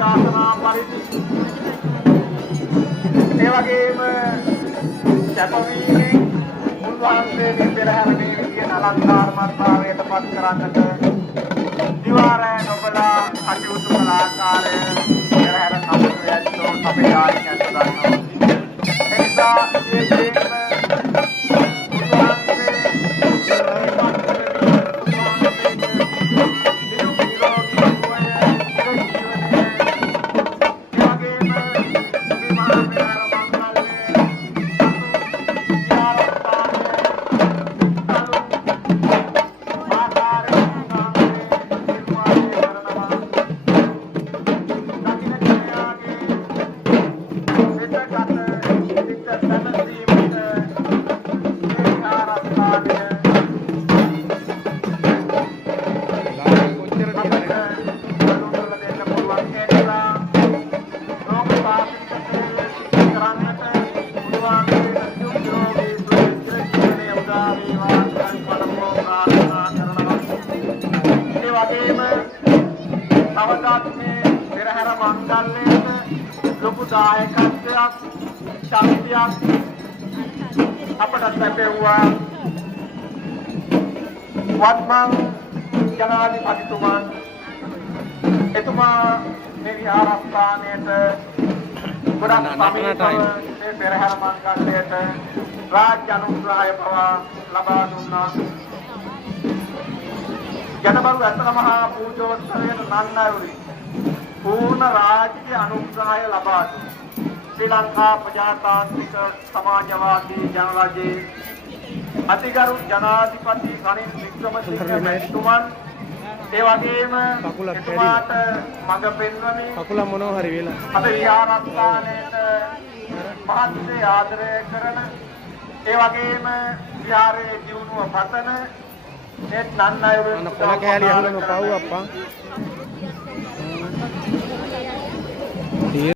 අනුශාසනා පරිදි ඒ වගේම සැපවීමෙන් උන්වහන්සේගේ පෙරහැර මේ විදියට අලංකාරමත්භාවයට පත් කරන්නට දිවාරය නොබලා කටයුතු කළ ආකාරය පෙරහැර කටයුතු ඇත්තෝ අපේ ආයතනයට ගන්නවා. එනිසා ලොකු දායකත්වයක් ශක්තියක් අපට ලැබෙවුවා. වත්මන් ජනාධිපතිතුමන් එතුමා මේ විහාරස්ථානයට ගොඩක් සමීපව මේ පෙරහැර මංගල්‍යයට රාජ්‍ය අනුග්‍රහය පවා ලබා දුන්නා. ජනබරු අතන මහා පූජෝත්සවයට නන්නයුරි पूर्ण राज्य अनुग्रह लबा श्री लंका प्रजातांत्रिक समाजवादी जनराज्य अतिगरु जनाधिपति रनिल विक्रमसिंह මැතිතුමන් ඒ වගේම එතුමාට මඟ පෙන්වමින් කකුල මොනෝ හරි වෙලා අද විහාරස්ථානයේ මහත්සේ ආදරය කරන ඒ වගේම විහාරයේ දියුණුව පතන ඒ නන් අයුරු කොළ කෑලි අහන්න පව් අප්පා